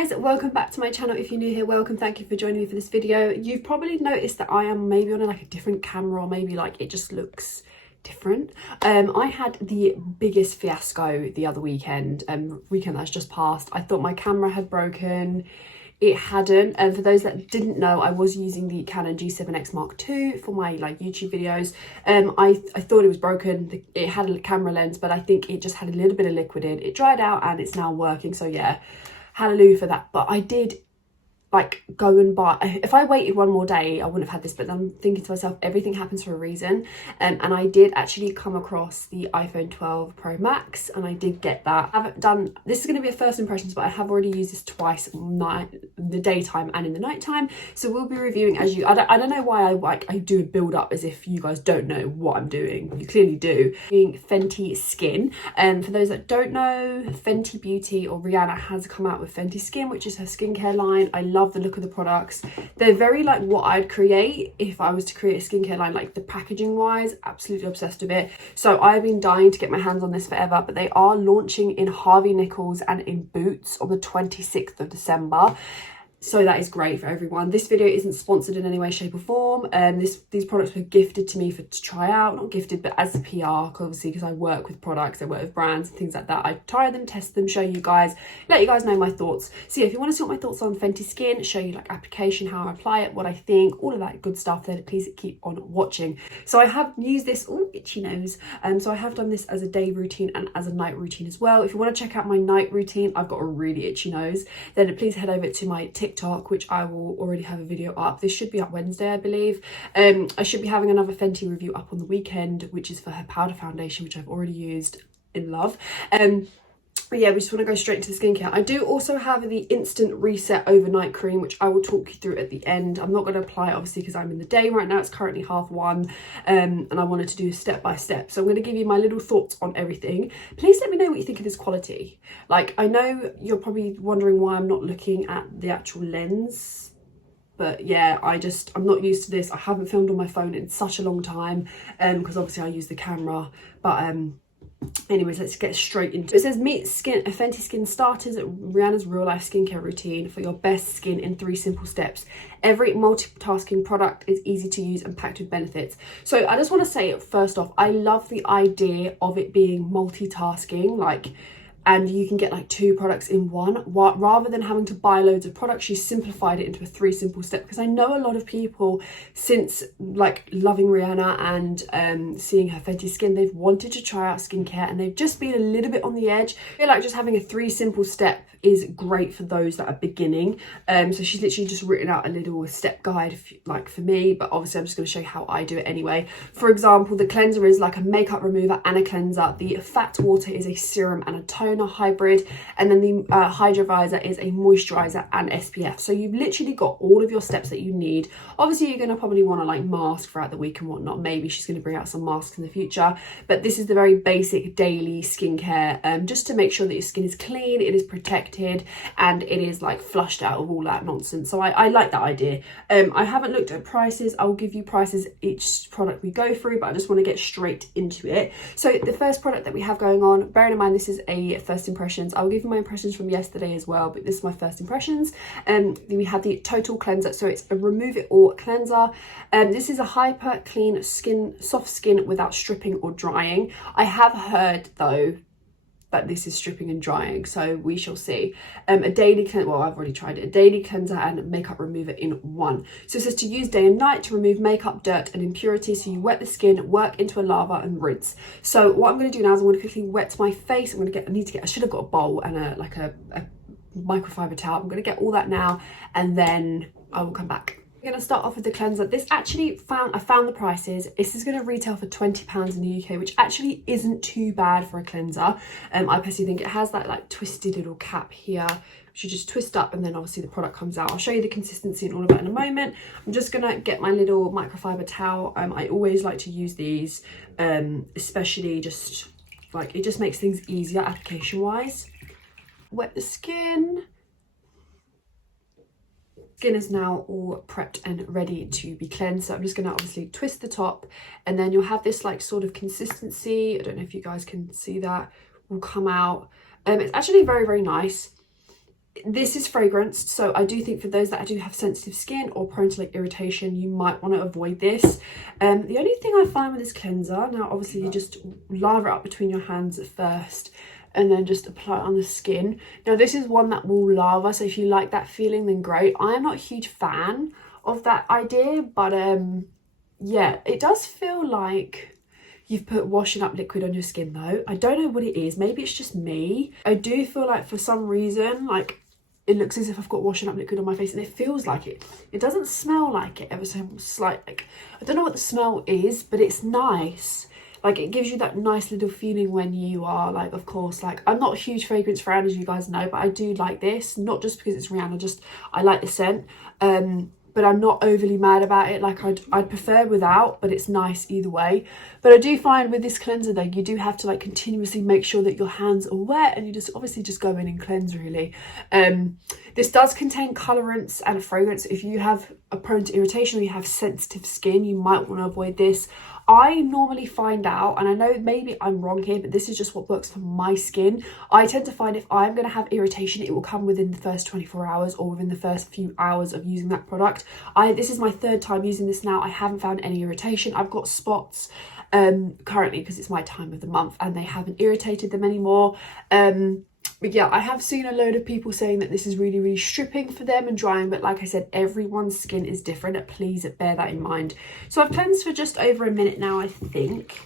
guys, welcome back to my channel. If you're new here, welcome. Thank you for joining me for this video. You've probably noticed that I am maybe on a different camera, or maybe it just looks different. I had the biggest fiasco the other weekend that's just passed. I thought my camera had broken. It hadn't. And for those that didn't know, I was using the Canon G7X Mark II for my YouTube videos. I thought it was broken. It had a camera lens, but I think it just had a little bit of liquid in. It dried out and it's now working, so yeah, hallelujah for that. But I did go and buy, if I waited one more day I wouldn't have had this, but I'm thinking to myself, everything happens for a reason. And I did actually come across the iPhone 12 Pro Max, and I did get that. I've done, this is going to be a first impressions, but I have already used this twice, in the daytime and in the nighttime, so we'll be reviewing as you. I don't know why I do a build up as if you guys don't know what I'm doing. You clearly do. Being Fenty Skin, and for those that don't know, Fenty Beauty, or Rihanna, has come out with Fenty Skin, which is her skincare line. I love the look of the products. They're very what I'd create if I was to create a skincare line, the packaging wise. Absolutely obsessed with it. So I've been dying to get my hands on this forever, but they are launching in Harvey, Nichols and in Boots on the 26th of December. So that is great for everyone. This video isn't sponsored in any way, shape or form. These products were gifted to me to try out. Not gifted, but as a PR, obviously, because I work with products, I work with brands and things like that. I try them, test them, show you guys, let you guys know my thoughts. So yeah, if you want to see what my thoughts on Fenty Skin, show you application, how I apply it, what I think, all of that good stuff, then please keep on watching. So I have used this, oh, itchy nose. So I have done this as a day routine and as a night routine as well. If you want to check out my night routine, I've got a really itchy nose, then please head over to my TikTok, which I will already have a video up. This should be up Wednesday, I believe. I should be having another Fenty review up on the weekend, which is for her powder foundation, which I've already used in love. But yeah, we just want to go straight into the skincare. I do also have the Instant Reset Overnight Cream, which I will talk you through at the end. I'm not going to apply it, obviously, because I'm in the day right now. It's currently 1:30, and I wanted to do step by step. So I'm going to give you my little thoughts on everything. Please let me know what you think of this quality. I know you're probably wondering why I'm not looking at the actual lens. But yeah, I'm not used to this. I haven't filmed on my phone in such a long time, because obviously I use the camera. But anyways, let's get straight into it. It says meet Fenty Skin starters at Rihanna's real life skincare routine for your best skin in 3 simple steps. Every multitasking product is easy to use and packed with benefits. So I just want to say, first off, I love the idea of it being multitasking, and you can get 2 products in one, rather than having to buy loads of products. She simplified it into a 3 simple step, because I know a lot of people, since loving Rihanna and seeing her Fenty Skin, they've wanted to try out skincare and they've just been a little bit on the edge. I feel like just having a 3 simple step is great for those that are beginning. So she's literally just written out a little step guide for me, but obviously I'm just going to show you how I do it anyway. For example, the cleanser is a makeup remover and a cleanser. The fat water is a serum and a toner hybrid, and then the Hydra Visor is a moisturizer and SPF. So you've literally got all of your steps that you need. Obviously you're going to probably want to mask throughout the week and whatnot. Maybe she's going to bring out some masks in the future, but this is the very basic daily skincare, just to make sure that your skin is clean, it is protected, and it is flushed out of all that nonsense. So I like that idea. I haven't looked at prices. I'll give you prices each product we go through, but I just want to get straight into it. So the first product that we have going on, bearing in mind this is a first impressions, I'll give you my impressions from yesterday as well, but this is my first impressions. We have the Total Cleanser, so it's a remove it all cleanser. This is a hyper clean soft skin without stripping or drying. I have heard though that this is stripping and drying, so we shall see. A daily cleanser, well, I've already tried it, a daily cleanser and makeup remover in one. So it says to use day and night to remove makeup, dirt and impurities. So you wet the skin, work into a lather and rinse. So what I'm going to do now is I'm going to quickly wet my face. I should have got a bowl and a microfiber towel. I'm going to get all that now, and then I will come back. We're going to start off with the cleanser. This actually I found the prices. This is going to retail for £20 in the UK, which actually isn't too bad for a cleanser. I personally think it has that twisted little cap here, which you just twist up and then obviously the product comes out. I'll show you the consistency and all of that in a moment. I'm just going to get my little microfiber towel. I always like to use these, especially just it just makes things easier application wise. Wet the skin. Skin is now all prepped and ready to be cleansed, so I'm just going to obviously twist the top, and then you'll have this sort of consistency. I don't know if you guys can see that will come out. It's actually very, very nice. this is fragranced, so I do think for those that do have sensitive skin or prone to like irritation, you might want to avoid this. The only thing I find with this cleanser, now obviously you just lather it up between your hands at first and then just apply it on the skin. Now this is one that will lather, so if you like that feeling, then great. I am not a huge fan of that idea, but yeah, it does feel like you've put washing up liquid on your skin though. I don't know what it is, maybe it's just me. I do feel like for some reason, like it looks as if I've got washing up liquid on my face, and it feels like it. It doesn't smell like it ever so slight. Like, I don't know what the smell is, but it's nice. Like, it gives you that nice little feeling when you are like, of course, like, I'm not a huge fragrance fan, as you guys know, but I do like this, not just because it's Rihanna, just I like the scent. But I'm not overly mad about it. Like, I'd prefer without, but it's nice either way. But I do find with this cleanser though, you do have to like continuously make sure that your hands are wet, and you just obviously just go in and cleanse really. This does contain colorants and fragrance. If you have a prone to irritation or you have sensitive skin, you might want to avoid this. I normally find out, and I know maybe I'm wrong here, but this is just what works for my skin. I tend to find if I'm going to have irritation, it will come within the first 24 hours or within the first few hours of using that product. This is my 3rd time using this now. I haven't found any irritation. I've got spots currently because it's my time of the month and they haven't irritated them anymore. But yeah, I have seen a load of people saying that this is really, really stripping for them and drying. But like I said, everyone's skin is different. Please bear that in mind. So I've cleansed for just over a minute now, I think.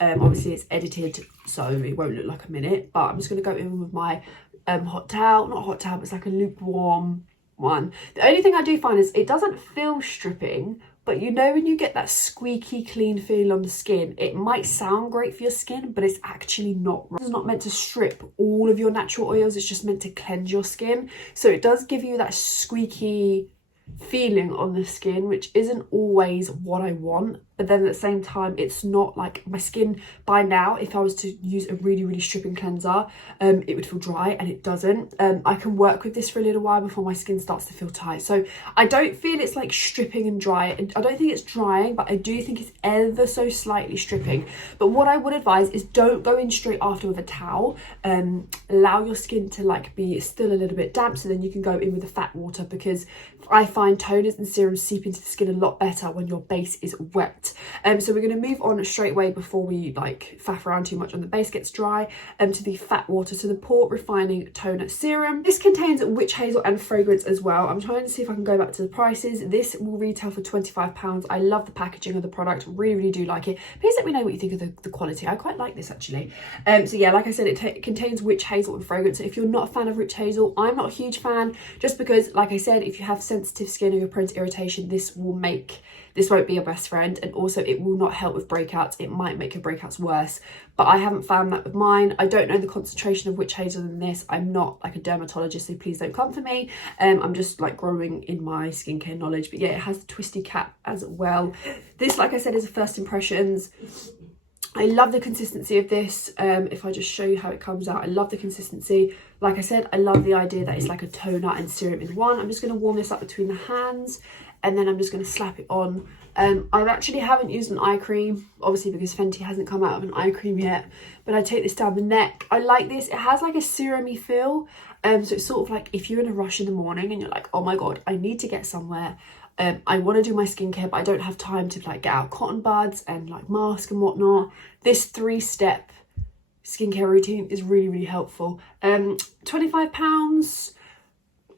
Obviously, it's edited, so it won't look like a minute. But I'm just going to go in with my hot towel. Not hot towel, but it's like a lukewarm one. The only thing I do find is it doesn't feel stripping. But you know when you get that squeaky clean feel on the skin, it might sound great for your skin, but it's actually not. It's not meant to strip all of your natural oils, it's just meant to cleanse your skin. So it does give you that squeaky feeling on the skin, which isn't always what I want. But then at the same time, it's not like my skin by now, if I was to use a really, really stripping cleanser, it would feel dry, and it doesn't. I can work with this for a little while before my skin starts to feel tight. So I don't feel it's like stripping and dry. I don't think it's drying, but I do think it's ever so slightly stripping. But what I would advise is don't go in straight after with a towel. Allow your skin to like be still a little bit damp, so then you can go in with the fat water, because I find toners and serums seep into the skin a lot better when your base is wet. So we're going to move on straight away before we like faff around too much on the base gets dry, to the fat water, to the pore refining toner serum. This contains witch hazel and fragrance as well. I'm trying to see if I can go back to the prices. This will retail for £25. I love the packaging of the product, really, really do like it. Please let me know what you think of the quality. I quite like this actually. So yeah, like I said, it contains witch hazel and fragrance. So if you're not a fan of witch hazel, I'm not a huge fan, just because like I said, if you have sensitive skin or you're prone to irritation, this won't be your best friend, and also it will not help with breakouts. It might make your breakouts worse, but I haven't found that with mine. I don't know the concentration of witch hazel in this. I'm not like a dermatologist, so please don't come for me. I'm just like growing in my skincare knowledge. But yeah, it has the twisty cap as well. This, like I said, is a first impressions. I love the consistency of this. If I just show you how it comes out, I love the consistency. Like I said, I love the idea that it's like a toner and serum in one. I'm just going to warm this up between the hands, and then I'm just going to slap it on. I actually haven't used an eye cream, obviously because Fenty hasn't come out of an eye cream yet, but I take this down the neck. I like this. It has like a serum-y feel. So it's sort of like if you're in a rush in the morning and you're like, oh my God, I need to get somewhere. I want to do my skincare, but I don't have time to like get out cotton buds and like mask and whatnot. This 3-step skincare routine is really, really helpful. £25.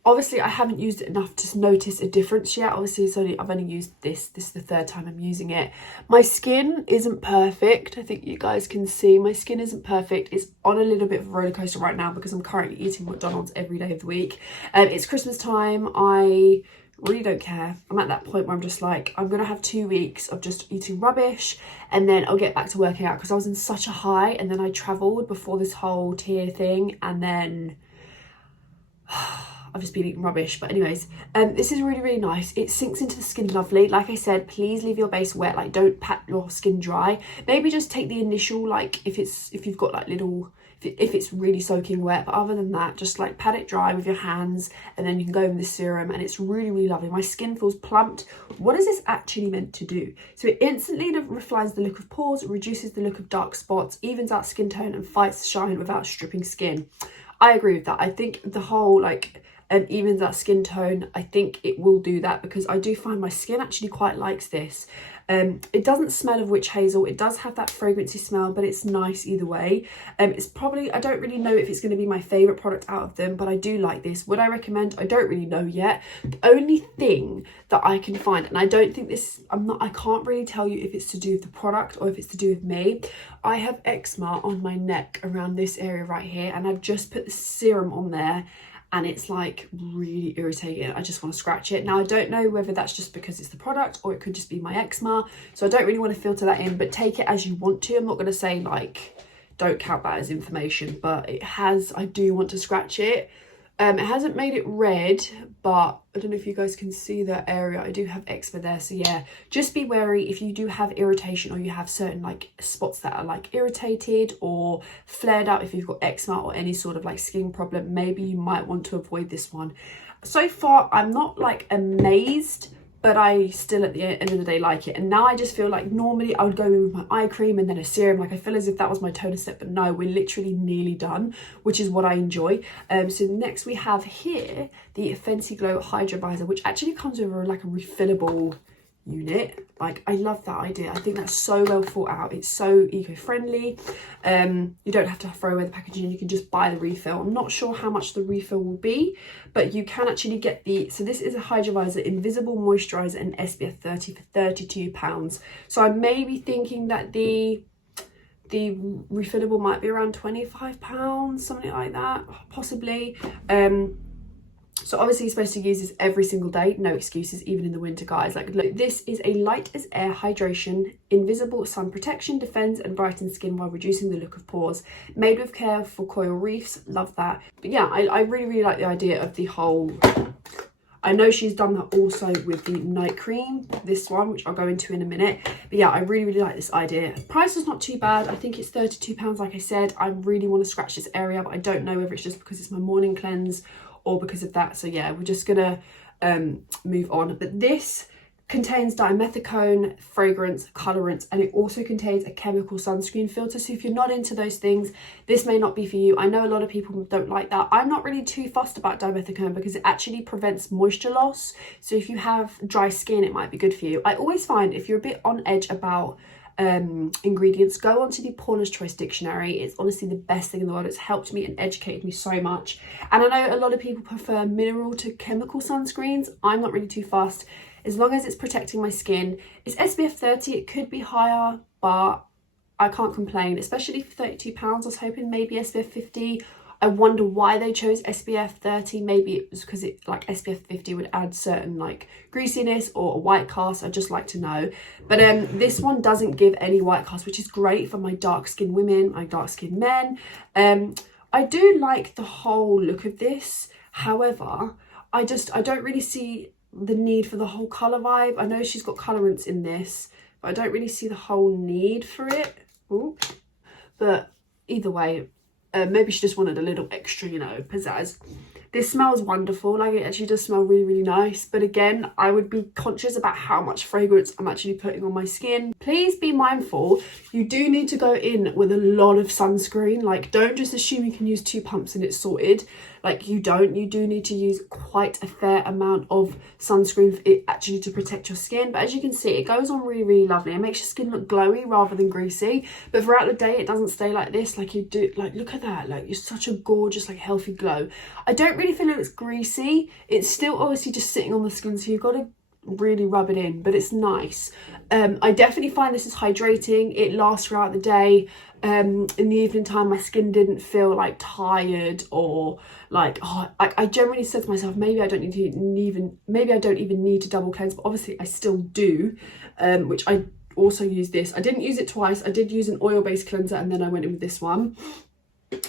Obviously, I haven't used it enough to notice a difference yet. Obviously, I've only used this. This is the 3rd time I'm using it. My skin isn't perfect. I think you guys can see my skin isn't perfect. It's on a little bit of a roller coaster right now because I'm currently eating McDonald's every day of the week. It's Christmas time. I really don't care. I'm at that point where I'm just like, I'm gonna have 2 weeks of just eating rubbish, and then I'll get back to working out, because I was in such a high, and then I travelled before this whole tier thing, and then I've just been eating rubbish. But anyways, this is really, really nice. It sinks into the skin lovely. Like I said, please leave your base wet. Like, don't pat your skin dry. Maybe just take the initial, like if you've got like little, if it's really soaking wet. But other than that, just like pat it dry with your hands, and then you can go in with the serum, and it's really, really lovely. My skin feels plumped. What is this actually meant to do? So it instantly refines the look of pores, reduces the look of dark spots, evens out skin tone, and fights shine without stripping skin. I agree with that. I think the whole like and evens that skin tone, I think it will do that, because I do find my skin actually quite likes this. It doesn't smell of witch hazel. It does have that fragrancy smell, but it's nice either way. It's probably, I don't really know if it's going to be my favorite product out of them, but I do like this. Would I recommend? I don't really know yet. The only thing that I can find, and I don't think this, I can't really tell you if it's to do with the product or if it's to do with me. I have eczema on my neck around this area right here, and I've just put the serum on there, and it's like really irritating. I just want to scratch it. Now, I don't know whether that's just because it's the product or it could just be my eczema. So I don't really want to filter that in, but take it as you want to. I'm not going to say like, don't count that as information, but it has, I do want to scratch it. It hasn't made it red, but I don't know if you guys can see that area. I do have eczema there, so yeah, just be wary if you do have irritation, or you have certain like spots that are like irritated or flared out. If you've got eczema or any sort of like skin problem, maybe you might want to avoid this one. So far, I'm not like amazed, but I still at the end of the day like it. And now I just feel like normally I would go in with my eye cream and then a serum. Like I feel as if that was my toner set, but no, we're literally nearly done, which is what I enjoy. So next we have here the Fenty Glow Hydra Visor, which actually comes with like a refillable unit. Like I love that idea. I think that's so well thought out. It's so eco-friendly. You don't have to throw away the packaging, you can just buy the refill. I'm not sure how much the refill will be, but you can actually get the, so this is a Hydra Visor Invisible Moisturizer and SPF 30 for £32. So I may be thinking that the refillable might be around £25, something like that, possibly. So obviously you're supposed to use this every single day, no excuses, even in the winter, guys. Like, look, this is a light as air hydration, invisible sun protection, defends and brightens skin while reducing the look of pores. Made with care for coral reefs, love that. But yeah, I really, really like the idea of the whole, I know she's done that also with the night cream, this one, which I'll go into in a minute. But yeah, I really, really like this idea. Price is not too bad. I think it's £32, like I said. I really want to scratch this area, but I don't know whether it's just because it's my morning cleanse or because of that. So yeah, we're just gonna move on. But this contains dimethicone, fragrance, colorants, and it also contains a chemical sunscreen filter. So if you're not into those things, this may not be for you. I know a lot of people don't like that. I'm not really too fussed about dimethicone because it actually prevents moisture loss. So if you have dry skin, it might be good for you. I always find if you're a bit on edge about ingredients, go onto the Paula's Choice dictionary. It's honestly the best thing in the world. It's helped me and educated me so much. And I know a lot of people prefer mineral to chemical sunscreens. I'm not really too fussed as long as it's protecting my skin. It's SPF 30, it could be higher, but I can't complain, especially for £32. I was hoping maybe SPF 50. I wonder why they chose SPF 30. Maybe it was because it, like, SPF 50 would add certain like greasiness or a white cast. I'd just like to know. But this one doesn't give any white cast, which is great for my dark skinned women, my dark skinned men. I do like the whole look of this. However, I don't really see the need for the whole colour vibe. I know she's got colorants in this, but I don't really see the whole need for it. Ooh. But either way, maybe she just wanted a little extra, you know, pizzazz. This smells wonderful. Like, it actually does smell really, really nice. But again, I would be conscious about how much fragrance I'm actually putting on my skin. Please be mindful. You do need to go in with a lot of sunscreen. Like, don't just assume you can use 2 pumps and it's sorted. Like, you don't. You do need to use quite a fair amount of sunscreen for it actually to protect your skin. But as you can see, it goes on really, really lovely. It makes your skin look glowy rather than greasy. But throughout the day, it doesn't stay like this. Like, you do, like, look at that. Like, you're such a gorgeous, like, healthy glow. I don't really feel like it's greasy. It's still obviously just sitting on the skin, so you've got to really rub it in, but it's nice. I definitely find this is hydrating. It lasts throughout the day. In the evening time, my skin didn't feel like tired or like, oh, I generally said to myself, maybe I don't even need to double cleanse, but obviously I still do, which I also use this. I didn't use it twice. I did use an oil-based cleanser and then I went in with this one.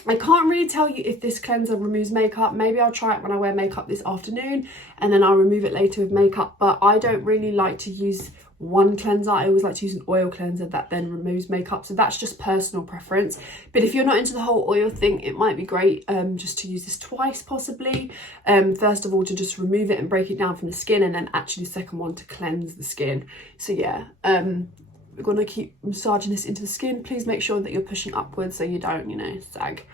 I can't really tell you if this cleanser removes makeup. Maybe I'll try it when I wear makeup this afternoon and then I'll remove it later with makeup, but I don't really like to use one cleanser. I always like to use an oil cleanser that then removes makeup, so that's just personal preference. But if you're not into the whole oil thing, it might be great just to use this twice possibly. First of all, to just remove it and break it down from the skin, and then actually the second one to cleanse the skin. So yeah, we're going to keep massaging this into the skin. Please make sure that you're pushing upwards so you don't, you know, sag.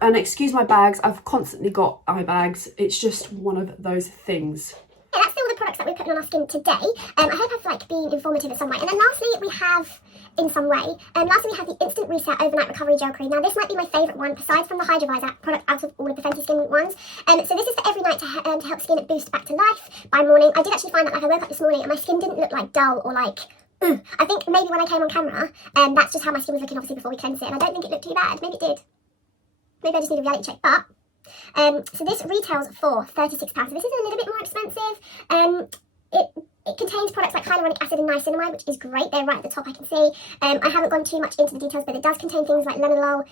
and excuse my bags, I've constantly got eye bags. It's just one of those things. Yeah, that's all the products that we're putting on our skin today. I hope I've like been informative in some way. And then lastly, we have, in some way, lastly we have the Instant Reset Overnight Recovery Gel Cream. Now this might be my favourite one, besides from the Hydra Visor product out of all of the Fenty Skin ones. So this is for every night to help skin boost back to life by morning. I did actually find that like I woke up this morning and my skin didn't look like dull or like, I think maybe when I came on camera, that's just how my skin was looking obviously before we cleansed it. And I don't think it looked too bad. Maybe it did. Maybe I just need a reality check. But so this retails for £36. So this is a little bit more expensive. It contains products like hyaluronic acid and niacinamide, which is great. They're right at the top, I can see. I haven't gone too much into the details, but it does contain things like linalool,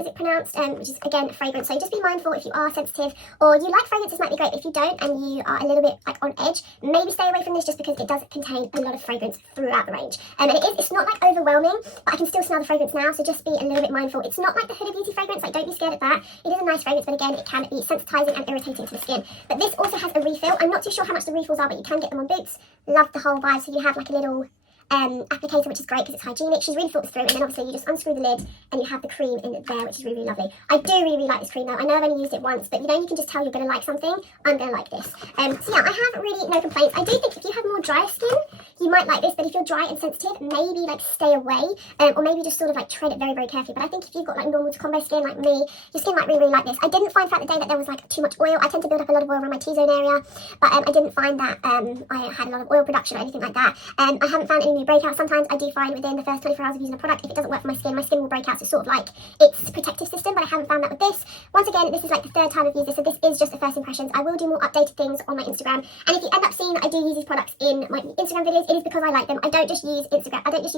is it pronounced? Which is, again, a fragrance. So just be mindful if you are sensitive or you like fragrances, might be great. If you don't and you are a little bit like on edge, maybe stay away from this just because it does contain a lot of fragrance throughout the range. And it's not like overwhelming, but I can still smell the fragrance now, so just be a little bit mindful. It's not like the Huda Beauty fragrance, like don't be scared of that. It is a nice fragrance, but again, it can be sensitizing and irritating to the skin. But this also has a refill. I'm not too sure how much the refills are, but you can get them on Boots. Love the whole vibe. So you have like a little applicator, which is great because it's hygienic. She's really thought this through, and then obviously you just unscrew the lid and you have the cream in there, which is really, really lovely. I do really like this cream though. I know I've only used it once, but you know, you can just tell you're going to like something. I'm going to like this. So yeah, I have really no complaints. I do think if you have more drier skin, you might like this, but if you're dry and sensitive, maybe like stay away, or maybe just sort of like tread it very, very carefully. But I think if you've got like normal to combo skin like me, your skin might really, really like this. I didn't find throughout the day that there was like too much oil. I tend to build up a lot of oil around my T-zone area, but I didn't find that I had a lot of oil production or anything like that. I haven't found any new breakouts. Sometimes I do find within the first 24 hours of using a product, if it doesn't work for my skin will break out. So it's sort of like its protective system, but I haven't found that with this. Once again, this is like the third time I've used this, so this is just the first impressions. I will do more updated things on my Instagram, and if you end up seeing that I do use these products in my Instagram videos, it is because I like them. I don't just use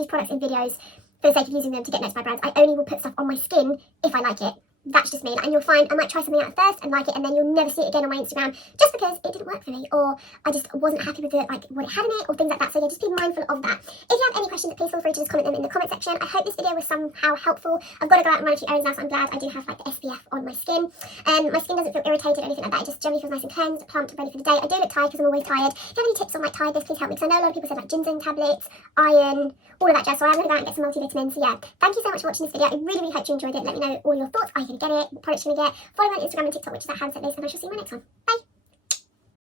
products in videos for the sake of using them to get noticed by brands. I only will put stuff on my skin if I like it. That's just me, and you'll find I might try something out first and like it, and then you'll never see it again on my Instagram just because it didn't work for me, or I just wasn't happy with like what it had in it, or things like that. So yeah, just be mindful of that. If you have any questions, please feel free to just comment them in the comment section. I hope this video was somehow helpful. I've got to go out and run a few errands now, so I'm glad I do have like the SPF on my skin. My skin doesn't feel irritated or anything like that. It just generally feels nice and cleansed, plumped, ready for the day. I do look tired because I'm always tired. If you have any tips on like tiredness, please help me, because I know a lot of people said like ginseng tablets, iron, all of that jazz. So I'm going to go out and get some multivitamins. So yeah, thank you so much for watching this video. I really, really hope you enjoyed it. Let me know all your thoughts. Are you going to get it? What products you're going to get? Follow me on Instagram and TikTok, which is at Hands Like This, and I shall see you in my next one. Bye!